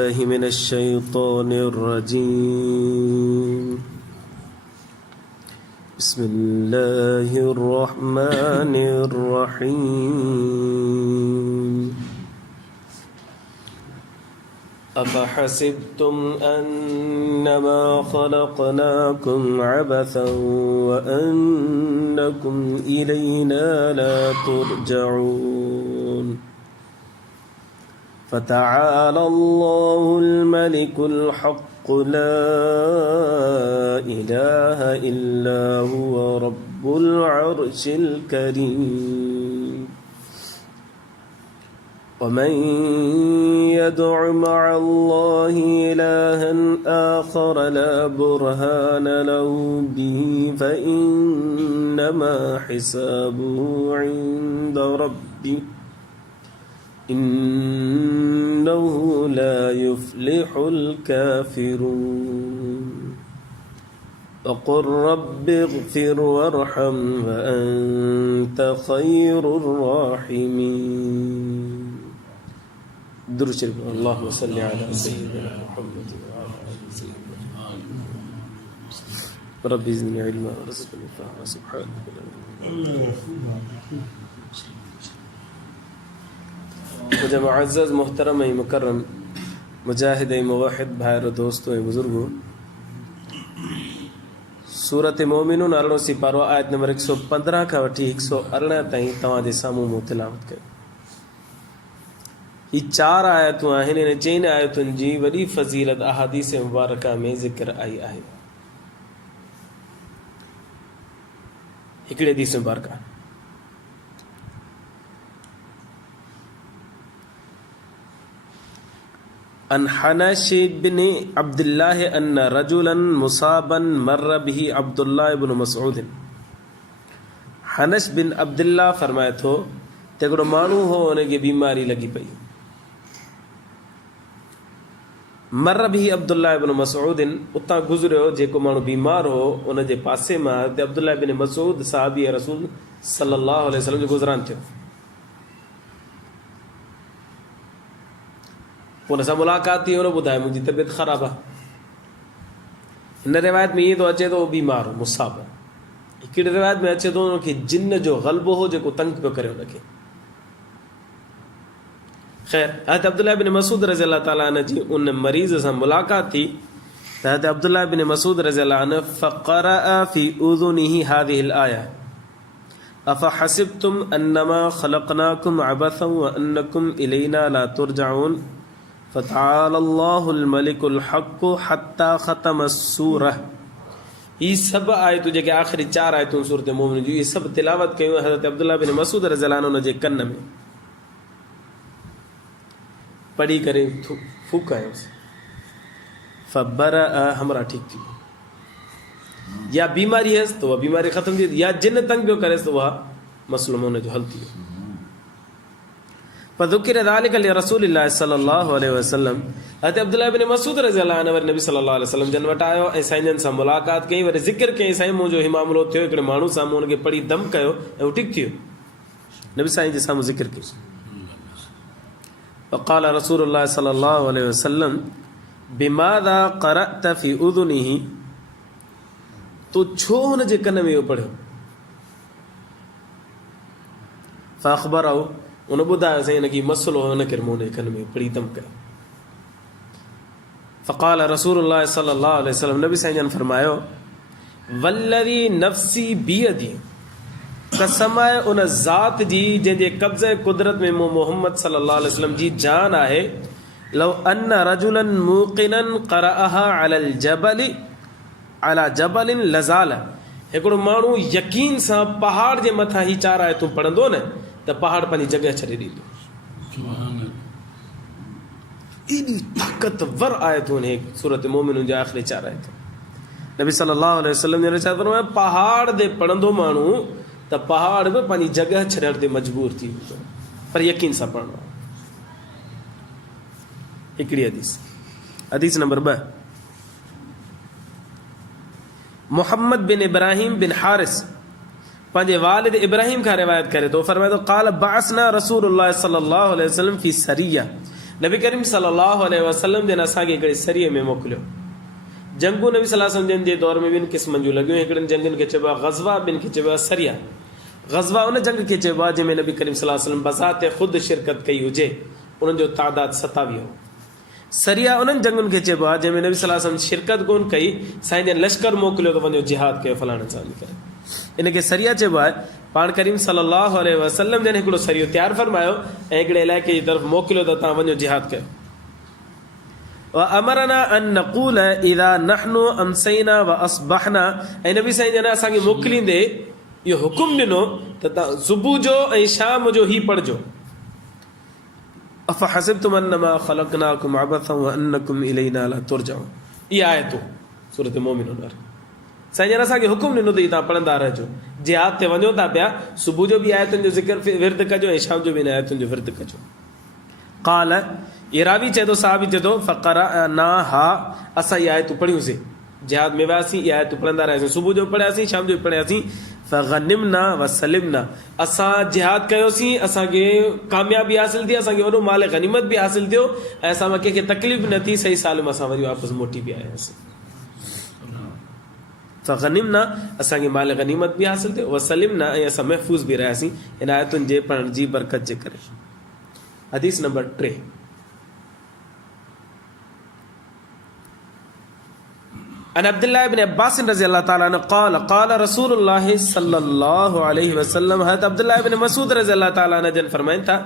من الشيطان الرجيم بسم الله الرحمن الرحيم أفحسبتم أنما خلقناكم عبثا وأنكم إلينا لا ترجعون فتعالى الله الملك الحق لا إله إلا هو رب العرش الكريم ومن يدع مع الله إلها آخر لا برهان له به فإنما حسابه عند ربه إنه لا يفلح الكافرون وقل رب اغفر وارحم وأنت خير الراحمين. درود شريف. اللهم صل على سيدنا محمد وعلى آله سيدنا رب زدني علما ورزقني فهما سبحانك. मुझे मुअज़्ज़ज़ मोहतरम मुकर्रम मुजाहिद मुवहिद भाइरो दोस्तों बुजुर्गों, सूरत मोमिनून अरिड़हों सिपारो आयत नंबर 115 खां वठी 118 ताईं तव्हां जे साम्हूं मूं तिलावत कई। ही 4 आयतूं आहिनि। इन 4 आयतुनि जी वॾी फज़ीलत अहादीस मुबारका में ज़िक्र आई आहे। हिकिड़ी हदीस मुबारका अन हनश बिन अब्दुल्लाह अन रजुलन मुसाबन मर्र बिही अब्दुल्लाह इब्न मसऊद। हनश बिन अब्दुल्लाह फरमाए थो त हिकिड़ो माण्हू हो, उनखे बीमारी लॻी पई। मर्र बिही अब्दुल्लाह इब्न मसऊद, उतां गुज़रियो जेको माण्हू बीमार हो उन जे पासे मां अब्दुल्लाह बिन मसऊद साहबी रसूल सल्लल्लाहु अलैहि वसल्लम जो गुज़रान थियो। उन सां मुलाक़ात थी, उन ॿुधायो मुंहिंजी तबियत ख़राबु आहे। हिन रिवायत में ईअं थो अचे थो बीमार हो, मुसाब। हिकिड़ी रिवायत में अचे थो उनखे जिन जो ग़लबो हो जेको तंग पियो करे उनखे। ख़ैर, हज़रत अब्दुल्लाह बिन मसूद रज़ी अल्लाह ताला अन्हु जी उन मरीज़ सां मुलाक़ात थी त हज़रत अब्दुल्लाह बिन मसूद रज़ी अल्लाह अन्हु फ़क़रअ फ़ी उज़ुनिही हाज़िहिल आया अफ़हसिब्तुम अन्नमा ख़लक़नाकुम अबसन व अन्नकुम इलैना ला तुरजऊन फ़तआलल्लाहुल मलिकुल हक़्क़ु हत्ता ख़तम सूरह। ही सभु आयतूं जेके आख़िरी 4 आयतूं सूरत मोमिन जूं, इहे सभु तिलावत कयूं हज़रत अब्दुल्लाह बिन मसूद रज़ी अल्लाह अन्हु जे कन में पढ़ी करे फूक आयोसि। फ़बरअ, हमरा ठीक थी। या बीमारी हुयसि त उहा बीमारी ख़तम थी, या जिन तंग पियो करेसि त उहा मसलो में हुनजो हल थी वियो। फ़ज़ुकिर ज़ालिका लिरसूलिल्लाह सल्लल्लाहु अलैहि वसल्लम। हज़रत अब्दुल्लाह बिन मसूद रज़ी अल्लाह अन्हु वरी नबी सल्लल्लाहु अलैहि वसल्लम जन वटि आयो ऐं साईं जन सां मुलाक़ात कई। वरी ज़िक्र कयईं साईं मुंहिंजो ही मामिलो थियो, हिकिड़े माण्हू साम्हूं हुनखे पढ़ी दम कयो ऐं हू ठीकु थी वियो। नबी साईं जे साम्हूं ज़िक्र कयो। फ़क़ाल रसूलुल्लाह सल्लल्लाहु अलैहि वसल्लम बिमाज़ा क़रअत फ़ी उज़ुनिही, तो छो हुन जे कन में इहो पढ़ियो? फ़अख़बरहु, उन ॿुधायो साईं हिनखे मसलो हो, हुनखे मूं हुन जे कन में पढ़ी दम कयो। फ़क़ाल रसूलुल्लाह सल्लल्लाहु अलैहि वसल्लम, नबी साईं जन फरमायो वल्लज़ी नफ़्सी बियदी, कसम आहे उन ज़ात जी जंहिंजे कब्ज़े कुदरत में मूं मोहम्मद सल्लल्लाहु अलैहि वसल्लम जी जान आहे, लव अन्न रजुलन मूक़िनन क़रअहा अलल जबल अला जबलिन लज़ाल। हिकिड़ो माण्हू यकीन सां पहाड़ जे मथां ही 4 आयतूं पढ़ंदो न त पहाड़ पंहिंजी जॻह छॾे ॾींदो। एॾी ताक़तवर आयतूं आहिनि सूरत मोमिनून जे आख़िरी 4 आयतूं। नबी सल्लल्लाहु अलैहि वसल्लम ने छा फरमायो, पहाड़ ते पढ़ंदो माण्हू त पहाड़ बि पंहिंजी जॻह छॾण ते मजबूर थी वेंदो, पर यकीन सां पढ़णो। हिकिड़ी हदीस नंबर 2, मोहम्मद बिन इब्राहिम बिन हारिस पंहिंजे वालिद इब्राहिम खां रिवायत करे थो, फरमाए थो क़ाल बअसना रसूलुल्लाह सल्लल्लाहु अलैहि वसल्लम फी सरिया, नबी करीम सल्लल्लाहु अलैहि वसल्लम जन असांखे हिकिड़े सरीअ में मोकिलियो। जंगू नबी सल्लल्लाहु अलैहि वसल्लम जे दौर में ॿिनि क़िस्मनि जूं लॻियूं। हिकिड़नि जंगनि खे चइबो आहे ग़ज़वा, ॿिनि खे चइबो आहे सरिया। ग़ज़वा उन जंग खे चइबो आहे जंहिंमें नबी करीम सल्लल्लाहु अलैहि वसल्लम बज़ात ख़ुदि शिरकत कई हुजे, उन्हनि जो तादाद 27 हो। सरिया उन्हनि जंगुनि खे चइबो आहे जंहिंमें नबी सल्लल्लाहु अलैहि वसल्लम शिरकत कोन कई, साईं जन लश्कर मोकिलियो त वञो जिहाद कयो फलाणे सां करे, इनखे सरिया चइबो आहे। पाण करीम सल्लल्लाहु अलैहि वसल्लम जन हिकिड़ो सरियो तयारु फरमायो ऐं हिकिड़े इलाइक़े जी तरफ़ मोकिलियो त तव्हां वञो जिहाद कयो। अमरना अन नक़ूल इज़ा नहनु अमसैना व असबहना, ऐं नबी साईं जन असांखे मोकिलींदे इहो हुकुम ॾिनो त तव्हां सुबुह जो ऐं शाम जो ही पढ़जो, अफ़हसिब्तुम अन्नमा ख़लक़नाकुम अबथन व अन्नकुम इलैना ला तुरजऊन। इहा आयतूं सूरत मोमिनून वारी साईं जन असांखे हुकुम ॾिनो त तव्हां पढ़ंदा रहिजो। जिहाद ते वञो था पिया, सुबुह जो बि आयतुनि जो ज़िक्र विर्द कजो ऐं शाम जो बि इन आयतुनि जो विर्द कजो। क़ाल, ये रावी चए थो, साहबी चए थो, फ़क़रअनाहा, असां इहा आयतूं पढ़ियूंसीं, जिहाद में वियासीं, इहा आयतूं पढ़ंदा रहियासीं, सुबुह जो पढ़ियासीं, शाम जो बि पढ़ियासीं। फ़ग़निमना व सलिमना, असां जिहाद कयोसीं, असांखे कामयाबी हासिल थी, असांखे वॾो माल गनीमत बि हासिल थियो ऐं असां मां कंहिंखे तकलीफ़ न थी, सही साल में असां वरी वापसि मोटी बि आयासीं। फ़ग़निमना, असांखे माल गनीमत बि हासिल थियो, व सलिमना, ऐं असां महफ़ूज़ बि रहियासीं इन आयतुनि जे पढ़ण जी बरकत जे करे। हदीस नंबर 3। अन अब्दुल्लाह इब्न अब्बास रज़ियल्लाहु ताला अन्हु क़ाल क़ाल रसूलुल्लाह सल्लल्लाहु अलैहि वसल्लम, हज़रत अब्दुल्लाह इब्न मसूद रज़ियल्लाहु ताला अन्हु जन फरमाइनि था,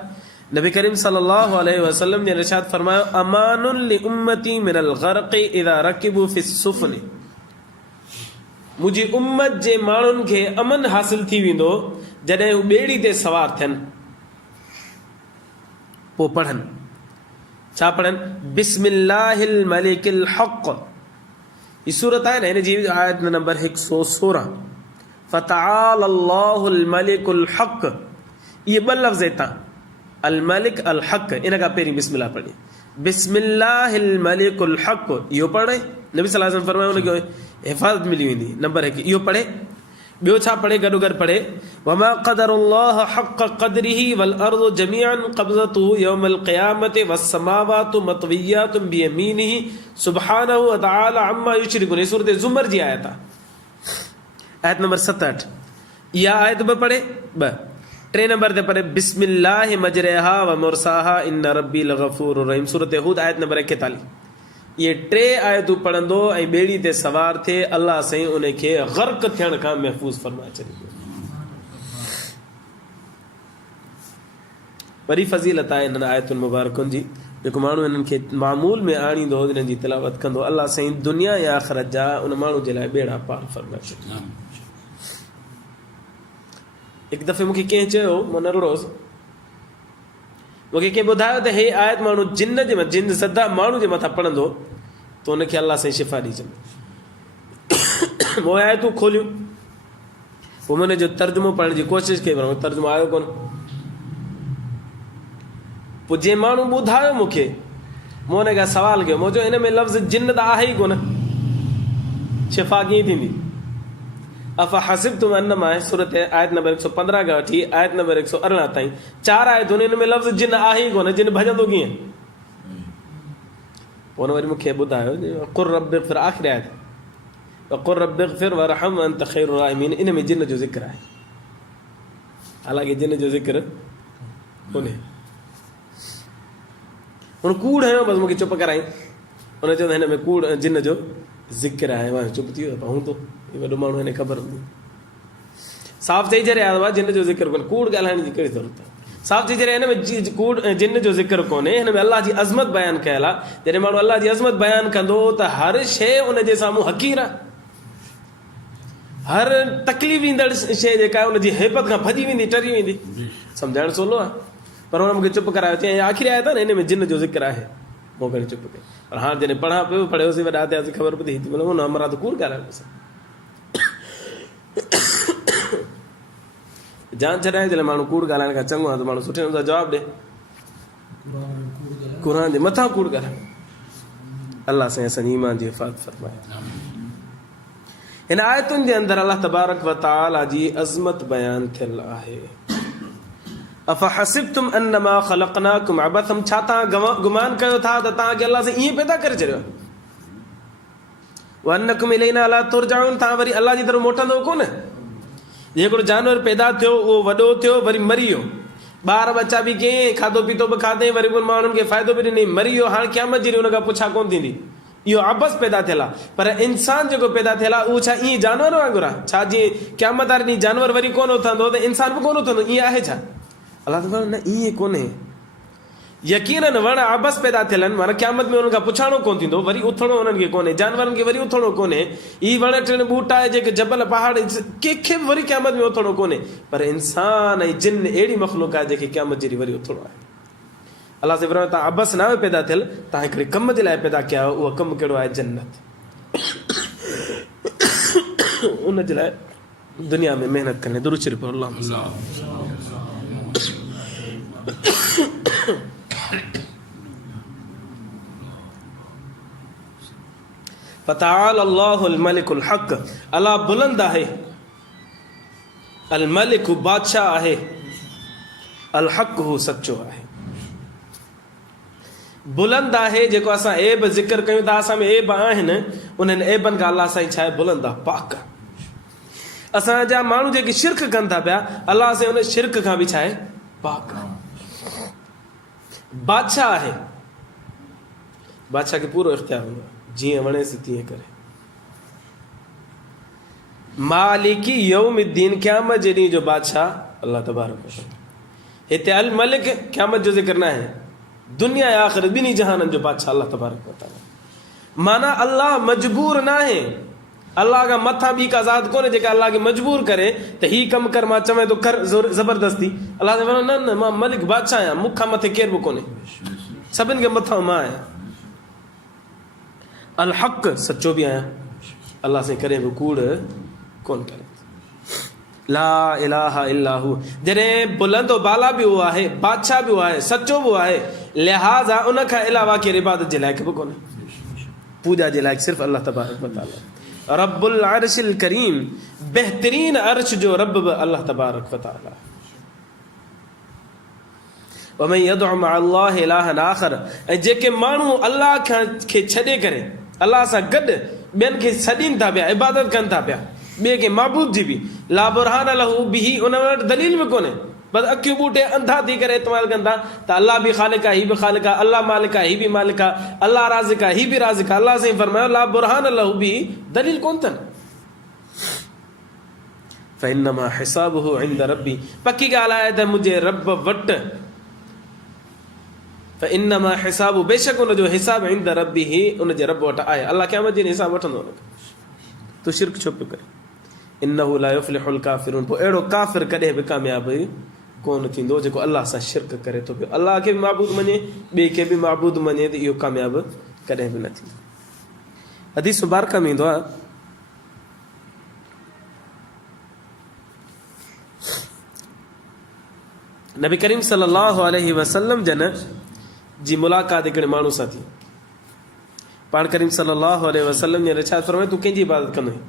नबी करीम सल्लल्लाहु अलैहि वसल्लम ने इरशाद फरमायो, अमानुन लि उम्मती मिनल ग़रक़ि इज़ा रकिबू फिस सुफ़नि, मुंहिंजी उम्मत जे माण्हुनि खे अमन हासिल थी वेंदो जॾहिं हू ॿेड़ी ते सवार थियनि। पोइ पढ़नि, छा पढ़नि? बिस्मिल्लाहिल मलिकिल हक़, ही सूरत आहे न, हिन जी आयत नंबर 116, फ़तआलल्लाहुल मलिकुल हक़, इहे ॿ लफ़्ज़ हितां, अल मलिक अल हक़, इन खां पहिरीं बिस्मिल्लाह पढ़ी, बिस्मिल्लाहिल मलिकुल हक़, इहो पढ़े। नबी सल्लल्लाहु अलैहि वसल्लम फरमायो उनखे हिफ़ाज़त मिली वेंदी। नंबर 1 इहो पढ़े। ॿियो छा पढ़े? गॾो गॾु पढ़े, वमा क़दरुल्लाह हक़ क़दरिही वल अर्ज़ु जमीअन क़ब्ज़तुहु यौमल क़ियामति वस्समावातु मतविय्यातुन बियमीनिही सुब्हानहु व तआला अम्मा युशरिकून। ये सूरत ज़ुमर जी आयत आहे, आयत नंबर 67। इहा आयत ब पढ़े। 2 3 नंबर ते पढ़े, बिस्मिल्लाहि मजरिहा व मुरसाहा इन्न रब्बी लग़फूरुर रहीम, सूरत हूद आयत नंबर 41। ये 3 आयतूं पढ़ंदो ऐं ॿेड़ी ते सवार थिए, अल्लाह साईं उनखे ग़र्क़ थियण खां महफ़ूज़ फरमाए छॾींदो। वरी फ़ज़ीलत आहे हिननि आयतुनि मुबारकुनि जी, जेको माण्हू हिननि खे मामूल में आणींदो, हिननि जी तिलावत कंदो, अल्लाह साईं दुनिया या आख़िरत जा उन माण्हू जे लाइ ॿेड़ा पार फरमाए छॾींदो। हिकु दफ़े मूंखे कंहिं चयो, मां न रुड़ोसि, मूंखे कंहिं ॿुधायो त हे आयत माण्हू जिन सदा माण्हू जे मथां पढ़ंदो त उनखे अल्लाह साईं शिफ़ा ॾीजंदो। पोइ आयतूं खोलियूं, पोइ हुन जो तर्जुमो पढ़ण जी कोशिशि कई, पर तर्जुमो आयो कोन। पोइ जंहिं माण्हू ॿुधायो मूंखे, मूं हुन खां सवाल कयो, मूं चयो हिन में लफ़्ज़ जिन त आहे ई कोन, शिफ़ा कीअं थींदी? अफ़हसिब्तुम अन्नमा आहे, सूरत आयत नंबर 115 खां वठी आयत नंबर 118 ताईं 4 आयतूं, हिन में लफ़्ज़ जिन आहे ई कोन, जिन भॼंदो कीअं? पोइ वरी मूंखे ॿुधायो, क़ुर रब्बिग़फिर, आख़िरी आयत, क़ुर रब्बिग़फिर वरहम अंत ख़ैरुर राहिमीन, इन में जिन जो ज़िक्र आहे, हालांकि जिन जो ज़िक्र कोन्हे। हुन कूड़ हयो, बसि मूंखे चुप कराई, हुन चयो त हिन में कूड़ जिन जो ज़िक्र आहे। मां चुप थी वियो, हूंदो वॾो माण्हू हिन ख़बर हूंदी। साफ़ चई छॾिया हुआ जिन जो ज़िक्र कोन्हे, कूड़ ॻाल्हाइण जी कहिड़ी ज़रूरत आहे? साफ़ चई छॾिया हिन में कूड़ जिन जो ज़िक्र कोन्हे, हिन में अल्लाह जी अज़मत बयानु कयल आहे। जॾहिं माण्हू अल्लाह जी अज़मत बयानु कंदो त हर शइ उन जे साम्हूं हक़ीर आहे, हर तकलीफ़ ईंदड़ शइ जेका आहे उनजी हैबत खां भॼी वेंदी, टरी वेंदी। सम्झाइण सवलो आहे, पर हुन मूंखे चुप करायो, चई आख़िरी आयत आहे न, हिन में जिन जो ज़िक्र आहे, मूं करे चुप कई। पर हाणे जॾहिं पढ़ा पियो, पढ़ियोसीं, वॾा थियासीं, ख़बर पई थी, हुन हमरा त कूड़ ॻाल्हाइण जान छॾाए। जॾहिं माण्हू कूड़ ॻाल्हाइण खां चङो आहे त माण्हू सुठे नमूने सां जवाबु ॾे, क़ुर जे मथां कूड़ ॻाल्हाए। अल्लाह साईं असांजी ईमान जी हिफ़ाज़त फरमाए। हिन आयतुनि जे अंदरि अल्लाह तबारक व तआला जी अज़मत बयानु थियल आहे। अफहसिबतुम अन्नमा खलक़नाकुम अबथम, छा तव्हां गुमान कयो था त तव्हांखे अल्लाह से ईअं पैदा करे छॾियो व अन्नकुम इलैना ला तुरजाउन, तव्हां वरी अल्लाह जी तरफ़ मोटंदो कोन। हिकिड़ो जानवर पैदा थियो, उहो वॾो थियो, वरी मरी वियो, ॿार बच्चा बि कयईं, खाधो पीतो बि खाधई, वरी बि माण्हुनि खे फ़ाइदो बि ॾिनई, मरी वियो, हाणे क़यामत जी हुन खां पुछा कोन थींदी। इहो अबस पैदा थियल आहे। पर इंसान जेको पैदा थियल आहे उहो छा ईअं जानवर वांगुरु आहे? छा जीअं क़यामत वारे ॾींहुं जानवर वरी कोन उथंदो त इंसान बि कोन उथंदो, ईअं आहे छा? अल्लाह ताला न, ईअं कोन्हे। यकीनन वण अबस पैदा थियल आहिनि, माना क़यामत में हुननि खां पुछाणो कोन थींदो, वरी उथणो हुननि खे कोन्हे, जानवरनि खे वरी उथणो कोन्हे। ई वण टिण ॿूटा आहे जेके जबल पहाड़, कंहिंखे बि वरी क़यामत में उथणो कोन्हे। पर इंसान ऐं जिन अहिड़ी मख़लूक आहे जेके क़यामत जे ॾींहुं वरी उथणो आहे। अल्लाह से फरमायो, तव्हां अबस न आहियो पैदा थियल, तव्हां हिकिड़े कम जे लाइ पैदा कया आहियो। उहो कमु कहिड़ो आहे? जन्नत। उन जे लाइ दुनिया में महिनत करणी। दुरूद शरीफ पढ़ो। अल्लाह फ़तआल अल्लाहुल मलिकुल हक़, अल्लाह बुलंद आहे, अल मलिक बादशाह आहे, अल हक़ हू सच्चो आहे। बुलंद आहे, जेको असां ऐब ज़िक्र कयूं था, असां में ऐब आहिनि, उन्हनि ऐबनि खां अल्लाह साईं छा आहे? बुलंद आहे, पाक आहे। असांजा माण्हू जेके शिरक कनि था पिया, अल्लाह साईं उन शिरक खां बि छा आहे? पाक आहे। बादशाह आहे, बादशाह खे पूरो इख्तियार हूंदो आहे, जीअं वणेसि तीअं करे। मालिकी यौमिद्दीन, क़यामत जे ॾींहुं जो बादशाह अल्लाह तबारक व तआला। हिते अल मलिक क़यामत जो ज़िक्र न आहे, दुनिया ऐं आख़िरत ॿिन्ही जहाननि जो बादशाह अल्लाह तबारक व तआला। माना अल्लाह मजबूर न आहे, अल्लाह खां मथां ॿी का ज़ात कोन्हे जेका अल्लाह खे मजबूर करे त हीउ कमु कर, मां चवां थो कर ज़बरदस्ती। अल्लाह चवंदो न न, मां मलिक बादशाह आहियां, मूंखां मथे केर बि कोन्हे, सभिनि खे मथां मां आहियां। अल हक़, सचो बि आहियां, अल्लाह साईं कॾहिं बि कूड़ कोन करे। ला इलाहा इल्ला हू, जॾहिं बुलंदो बाला बि उहो आहे, बादशाह बि उहो आहे, सचो बि उहो आहे, लिहाज़ा उन खां अलावा केरु इबादत जे लाइक़ बि कोन्हे, पूॼा जे लाइक़ सिर्फ़ु अल्लाह तबारक व तआला। रब्बुल अर्शिल करीम, बहितरीन अर्श जो रब बि अल्लाह तबारक व तआला। वमन यदउ मअ अल्लाहि इलाहन आखर, ऐं जेके माण्हू अल्लाह खे छॾे करे अल्लाह सां गॾु ॿियनि खे सॾीनि था पिया, इबादत कनि था पिया, ॿिए खे माबूद जी बि, ला बुरहान लहू बिही, उन वटि दलील बि कोन्हे, बसि अखियूं ॿूटे अंधा थी करे इस्तेमालु कनि था त अल्लाह बि ख़ालिक आहे, हीउ बि ख़ालिक आहे, अल्लाह मालिक आहे, हीउ बि मालिक आहे, अल्लाह राज़िक आहे, हीउ बि राज़िक आहे। अल्लाह साईं फरमायो, ला बुरहान लहू बिही, दलील कोन अथनि। फ़इन्नमा हिसाबुहु इंद रब्बी, पकी ॻाल्हि आहे त मुंहिंजे रब वटि, फ़इन्नमा हिसाबु, बेशक उनजो हिसाब इंद रब्बी, उनजे रब वटि आहे। अल्लाह क़यामत जे ॾींहुं हिसाब वठंदो उनखे। तूं शिरक छो पियो करे? इन्नहु ला युफ़्लिहुल काफ़िरून, पोइ अहिड़ो काफ़िर कॾहिं बि कामयाब कोन थींदो जेको अल्लाह सां शिरक करे थो पियो। अल्लाह खे बि माबूद मञे, ॿिए खे बि माबूद मञे, त इहो कामयाब कॾहिं बि न थींदो। हदीस मुबारक में ईंदो आहे, नबी करीम सल्लल्लाहु अलैहि वसल्लम जन जी मुलाक़ात हिकिड़े माण्हू सां थी। पाण करीम सल्लल्लाहु अलैहि वसल्लम ने इरशाद फरमायो, तूं कंहिंजी इबादत कंदो आहीं?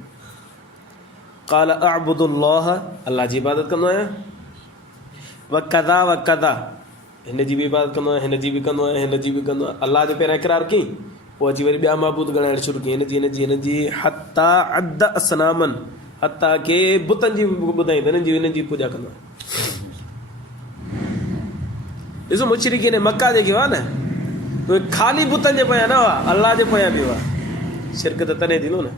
क़ाल अअबुदुल्लाह, अल्लाह जी इबादत कंदो आहियां, व कदा, हिन जी बि इबादत कंदो आहियां, हिन जी बि कंदो आहियां, हिन जी बि कंदो आहियां। अल्लाह जो पहिरियां इक़रार कई, पोइ अची वरी ॿिया माबूद ॻणाइण शुरू कई, हिन जी हता अद असनामन, हता के बुतनि जी ॿुधाई त हिननि जी पूॼा कंदो आहियां। ॾिसो मुशरिकीन मक्का जेके हुआ न, उहे ख़ाली बुतनि जे पोयां न हुआ, अल्लाह जे पोयां बि हुआ। शिरक त तॾहिं थींदो न,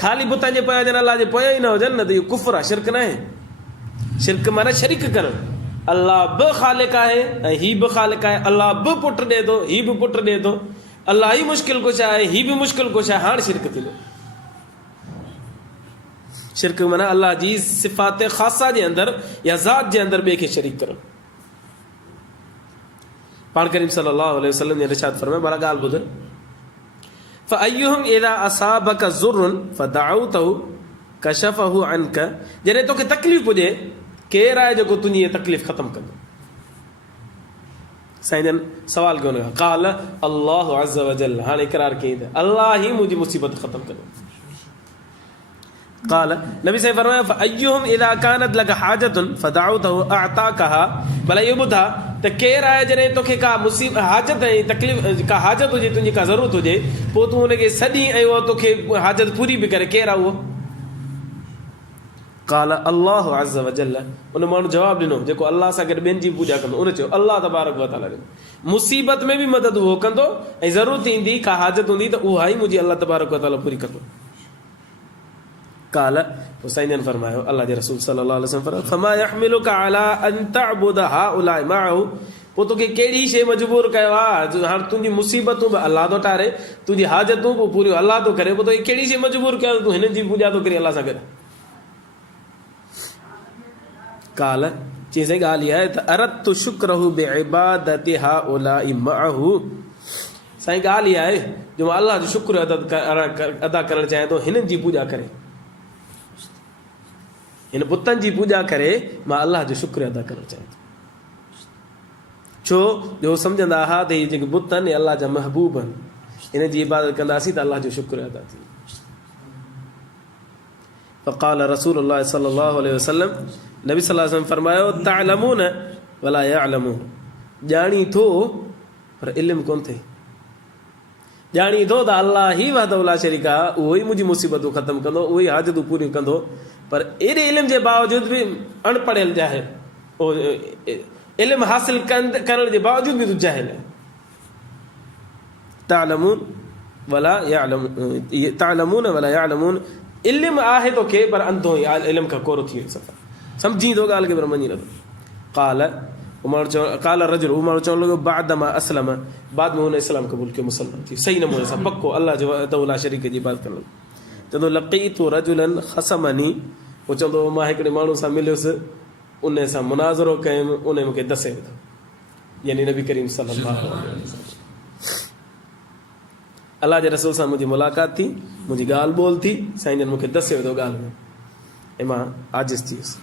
ख़ाली बुतनि जे पोयां हुजनि, अल्लाह जे पोयां ई न हुजनि, न त इहो कुफ़र आहे, शिरक न आहे। शिरक माना शरीक करणु। अल्लाह बि ख़ालिक आहे ऐं हीउ बि ख़ालिक आहे, अल्लाह बि पुटु ॾिए थो, हीउ बि पुटु ॾिए थो, अल्लाह ई मुश्किल कुझु आहे, हीउ बि मुश्किल कुझु आहे, हाणे शिरक थींदो। शिरक माना अल्लाह जी सिफ़ात ख़ासा जे अंदरि या ज़ात जे अंदरि ॿिए खे शरीक करणु। पाण करीम सल्लल्लाहु अलैहि वसल्लम ने इरशाद फरमायो, भला ॻाल्हि ॿुध, फ़अय्युहुम इज़ा असाबक ज़ुर्रुन फ़दअउतहु कशफ़हु अन्क, जॾहिं तोखे तकलीफ़ हुजे, केरु आहे जेको तुंहिंजी इहा तकलीफ़ ख़तमु कंदो? साईं जन सवाल कयो न, क़ाल अल्लाहु अज़्ज़ व जल, हाणे इक़रार कयईं त अल्लाह ई मुंहिंजी मुसीबत ख़तमु कंदो। قال نبی साईं फरमाया فأيهم إذا كانت لك حاجة فدعوته أعطاكها भला इहो ॿुधा त केरु आहे जॾहिं तोखे का मुसीबत हाजत ऐं तकलीफ़ का हाजत हुजे तुंहिंजी का ज़रूरत हुजे पोइ तूं हुनखे सॾी ऐं उहो तोखे हाजत पूरी बि करे केरु आहे उहो قال الله عز وجل उन माण्हू जवाबु ॾिनो जेको अलाह सां गॾु ॿियनि जी पूॼा कंदो उन चयो अलाह तबारक व तआला मुसीबत में बि मदद उहो कंदो ऐं ज़रूरत ईंदी का हाजत हूंदी त उहा ई मुंहिंजी अलाह तबारक व तआला पूरी कंदो قال حسين فرماयो अल्लाह जे रसूल सल्लल्लाहु अलैहि वसल्लम फमा यहमिलुका अला अन तअबुद हाउला माअहु पोइ तोखे कहिड़ी शइ मजबूर कयो आहे हाणे तुंहिंजी मुसीबतूं बि अलाह थो टारे तुंहिंजी हाजतूं बि पूरियूं अलाह थो करे पोइ तोखे कहिड़ी शइ मजबूर कयो तूं हिननि जी पूॼा थो करी अलाह सां गॾु काल चई सही ॻाल्हि इहा आहे त अरदतु शुक्रहु बिइबादति हाउलाई माअहु साईं ॻाल्हि इहा आहे जो मां अलाह जो शुक्र अदा करणु चाहियां थो हिननि जी पूॼा करे हिन बुतनि जी पूॼा करे मां अलाह जो शुक्र अदा करणु चाहियां थो छो जो सम्झंदा हुआ त इहे जेके बुत आहिनि अलाह जा महबूब आहिनि हिन जी इबादत कंदासीं त अलाह जो शुक्र अदा थी फ़क़ाल रसूलुल्लाह सल्लल्लाहु अलैहि वसल्लम नबी सल्लल्लाहु अलैहि वसल्लम फरमायो तअलमून वला यअलमून ॼाणी थो पर इल्मु कोन थिए ॼाणी थो त अलाह ई वहदहु ला शरीक आहे उहो ई मुंहिंजी मुसीबतूं ख़तमु कंदो उहो ई हाजतूं पूरियूं कंदो पर एॾे इल्म जे बावजूदि बि अणपढ़ियल जाहिल इल्म हासिल करण जे बावजूदि बि तूं जाहिल आहे तअलमून वला यअलमून इल्म आहे तोखे पर अंधो ई इल्म खां कोरो थी वियो सफ़र सम्झी थो ॻाल्हि खे पर मञी नथो काल रजुल हू माण्हू चवणु लॻो बाद मां असलम बाद में हुन इस्लाम क़बूल कयो मुसलमान थी सही नमूने सां पको अलाह जो वहदहु शरीक जी इबादत करण चवंदो लक़ीतु रजुलन खसमनी पोइ चवंदो मां हिकिड़े माण्हू सां मिलियुसि उन सां मुनाज़रो कयुमि उन मूंखे दसे विधो यानी नबी करीम सल्लल्लाहु अलैहि वसल्लम अलाह जे रसूल सां मुंहिंजी मुलाक़ात थी मुंहिंजी ॻाल्हि ॿोल थी साईं जन मूंखे दसे विधो ॻाल्हि में ऐं मां आजिज़ थी वियुसि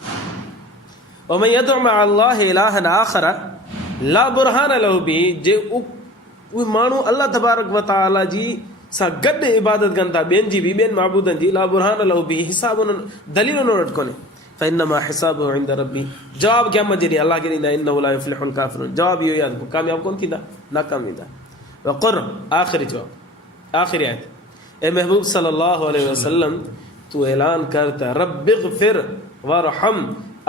ومن يدع مع الله إلها آخر لا برهان له به जे उहे माण्हू अलाह तबारक व तआला जी सां गॾु इबादत कनि था ॿियनि जी बि ॿियनि माबूदनि जी ला बुरहान लहू बि हिसाब उन्हनि दलील उन वटि कोन्हे فإنما حسابه عند ربي जवाब क़यामत जे ॾींहुं अलाह खे ॾींदा इन्नहु ला युफ्लिहुल काफ़िरून जवाब इहो यादि कामयाब कोन थींदा नाकाम थींदा वक़ुर आख़िरी जवाब आख़िरी आयत ए महबूब सल्लल्लाहु अलैहि वसल्लम तू ऐलान कर त रब्बिग़फिर वरहम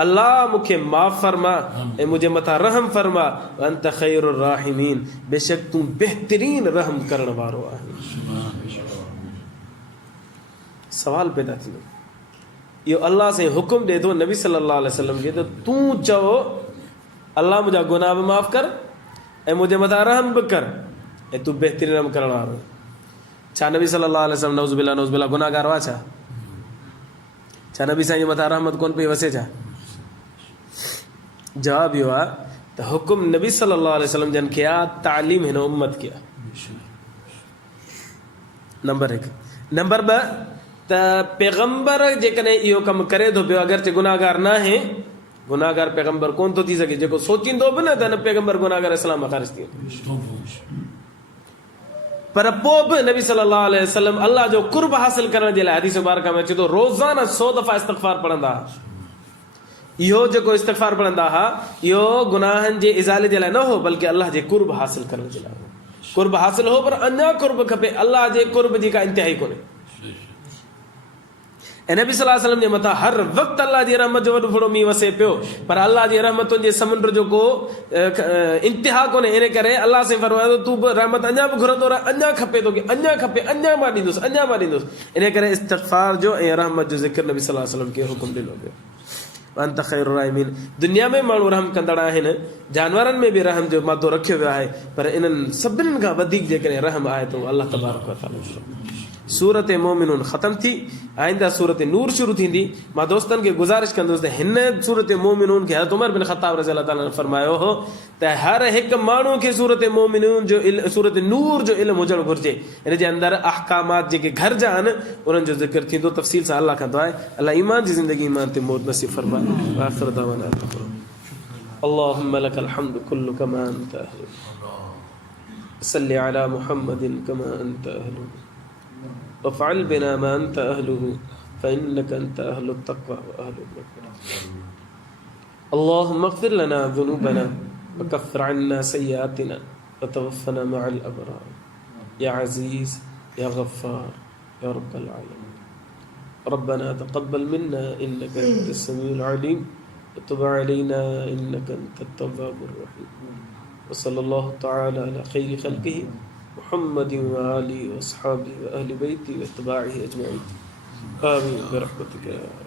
अल्लाह मूंखे माफ़ फरमा ऐं मुंहिंजे मथां रहम फरमा अंत ख़ैरुर राहिमीन बेशक तूं बहितरीन रहम करण वारो आहे सवाल पैदा थींदो इहो अल्लाह साईं हुकुम ॾिए थो नबी सल्लल्लाहु अलैहि वसल्लम खे त तूं चओ अल्लाह मुंहिंजा गुनाह बि माफ़ कर ऐं मुंहिंजे मथां रहम बि कर ऐं तूं बहितरीन रहम करण वारो छा नबी सल्लल्लाहु अलैहि वसल्लम नौज़ुबिल्लाह गुनाहगार हुआ छा नबी साईं जे मथां रहमत कोन पई वसे छा जवाब इहो आहे त हुकुम नबी सल्लल्लाहु अलैहि वसल्लम जन खे आहे तालीम हिन उम्मत खे आहे नंबर 1 नंबर 2 त पैगंबर जेकॾहिं इहो कमु करे थो पियो अगरचे गुनाहगार न आहे गुनाहगार पैगंबर कोन थो थी सघे जेको सोचींदो बि न त न पैगंबर गुनाहगार इस्लाम मां ख़ारिज थी वेंदो पर पोइ बि नबी सल्लल्लाहु अलैहि वसल्लम अल्लाह जो कुर्ब हासिल करण जे लाइ हदीस मुबारक में अचे थो रोज़ाना 100 दफ़ा इस्तग़फ़ार पढ़ंदा इहो जेको इस्तग़फ़ार पढ़ंदा हुआ इहो गुनाहनि जे इज़ाले जे लाइ न हो बल्कि अल्लाह जे कुर्ब हासिल करण जे लाइ हो कुर्ब हासिल हो पर अञा कुर्ब खपे अल्लाह जे कुर्ब जी का इंतिहाई कोन्हे ऐं नबी सल्लल्लाहु अलैहि वसल्लम जे मथां हर वक़्तु अल्लाह जी रहमत जो वॾो वॾो मींहुं वसे पियो पर अल्लाह जी रहमतुनि जे समुंड जो को इंतिहा कोन्हे इन करे अल्लाह से फरमायो तूं बि रहमत अञा बि घुरंदो रह अञा खपे तोखे अञा खपे अञा मां ॾींदुसि इन करे इस्तग़फ़ार जो ऐं रहमत जो ज़िक्र नबी सल्लल्लाहु अलैहि वसल्लम खे हुकुम ॾिनो पियो अंत ख़ैरुर राहिमीन दुनिया में माण्हू रहम कंदड़ आहिनि जानवरनि में बि रहम जो मादो रखियो वियो आहे पर इन्हनि सभिनीनि खां वधीक जेकॾहिं रहम आहे त अल्लाह तबारक व तआला सूरत मोमिनून ख़तम थी आइंदा सूरत नूर शुरू थींदी मां दोस्तनि खे गुज़ारिश कंदुसि त हिन सूरत मोमिनून खे हज़रत उमर बिन ख़त्ताब रज़ी अल्लाह ताला फरमायो हो त हर हिकु माण्हू खे सूरत मोमिनून जो सूरत नूर जो इल्मु हुजणु घुरिजे हिन जे अंदरि अहकामात जेके घर जा आहिनि उन्हनि जो ज़िक्र थींदो तफ़सील सां अल्लाह कंदो आहे अल्लाह ईमान जी ज़िंदगी ईमान ते मौत नसीब फरमाए आख़िर दावाना अल्लाहुम्मा लकल हम्दु कुल्लु कमा अंत अहलु सल्लि अला मुहम्मदिन कमा अंत अहलु वफ़अल बिना मा अंत अहलुहु فإنك أنت أهل التقوى وأهل المغفرة. اللهم اغفر لنا ذنوبنا وكفر عنا سيئاتنا وتوفنا مع الأبرار يا عزيز يا غفار يا رب العالمين. ربنا تقبل منا إنك أنت السميع العليم وتب علينا إنك أنت التواب الرحيم. وصلى الله تعالى على خير خلقه محمد وآله وأصحابه وأهل بيته واتباعه أجمعين. آمين برحمتك يا رب.